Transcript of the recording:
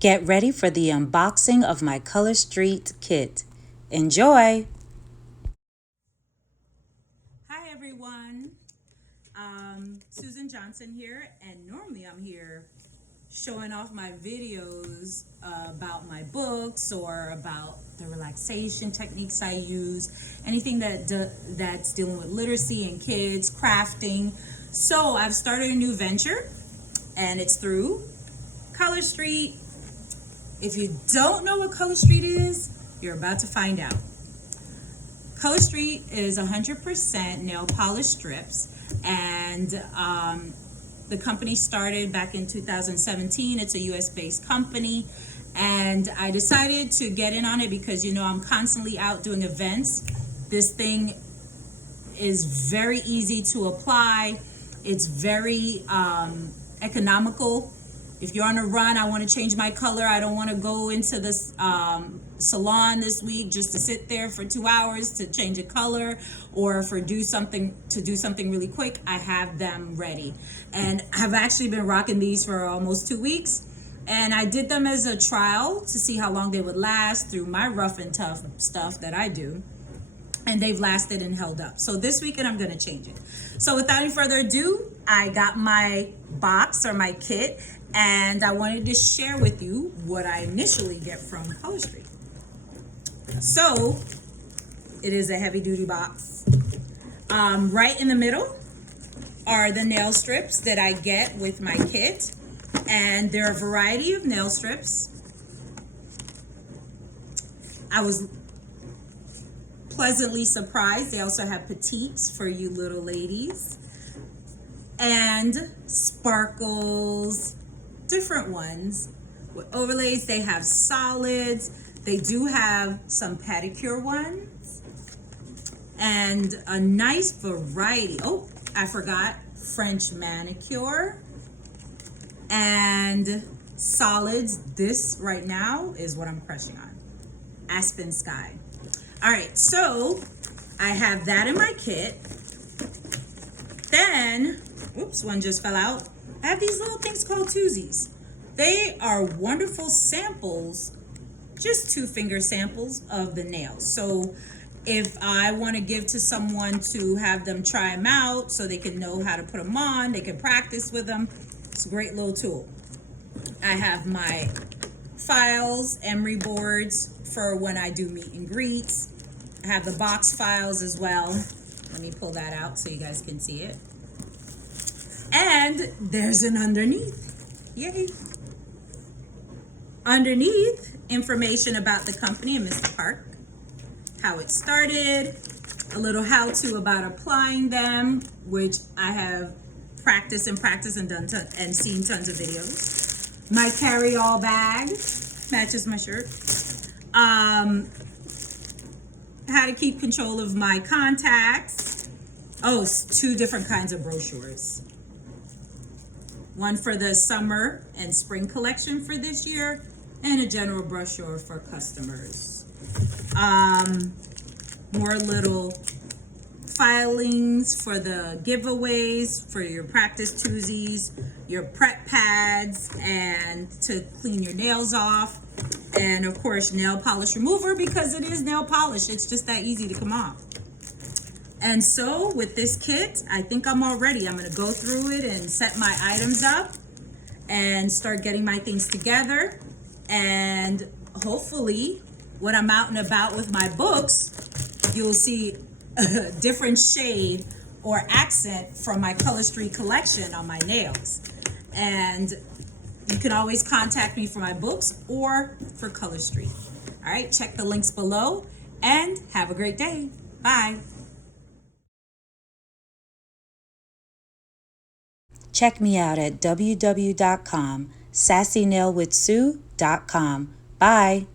Get ready for the unboxing of my Color Street kit. Enjoy! Hi everyone, Susan Johnson here, and normally I'm here showing off my videos about my books or about the relaxation techniques I use, anything that's dealing with literacy and kids, crafting. So I've started a new venture, and it's through Color Street. If you don't know what Color Street is, you're about to find out. Color Street is 100% nail polish strips, and the company started back in 2017. It's a US-based company, and I decided to get in on it because, you know, I'm constantly out doing events. This thing is very easy to apply. It's very economical. If you're on a run, I want to change my color, I don't want to go into this salon this week just to sit there for 2 hours to change a color, or to do something really quick, I have them ready. And I've actually been rocking these for almost 2 weeks, and I did them as a trial to see how long they would last through my rough and tough stuff that I do, and they've lasted and held up. So this weekend I'm going to change it. So without any further ado, I got my box or my kit, and I wanted to share with you what I initially get from Color Street. So it is a heavy duty box. Right in the middle are the nail strips that I get with my kit, and there are a variety of nail strips. I was pleasantly surprised. They also have petites for you little ladies, and sparkles, different ones with overlays. They have solids. They do have some pedicure ones and a nice variety. Oh, I forgot, French manicure and solids. This right now is what I'm crushing on, Aspen Sky. All right, so I have that in my kit. Then, oops, one just fell out. I have these little things called twosies. They are wonderful samples, just 2-finger samples of the nails. So if I want to give to someone to have them try them out so they can know how to put them on, they can practice with them, it's a great little tool. I have my files, emery boards for when I do meet and greets. I have the box files as well. Let me pull that out so you guys can see it. And there's an underneath. Yay. Underneath, information about the company and Mr. Park, how it started, a little how-to about applying them, which I have practiced and done and seen tons of videos. My carry-all bag matches my shirt. How to keep control of my contacts. Oh, 2 different kinds of brochures. One for the summer and spring collection for this year, and a general brochure for customers. More little filings for the giveaways, for your practice twosies, your prep pads, and to clean your nails off. And of course, nail polish remover, because it is nail polish. It's just that easy to come off. And so with this kit, I think I'm all ready. I'm gonna go through it and set my items up and start getting my things together. And hopefully when I'm out and about with my books, you'll see a different shade or accent from my Color Street collection on my nails. And you can always contact me for my books or for Color Street. All right, check the links below and have a great day. Bye. Check me out at www.sassynailwithsue.com. Bye.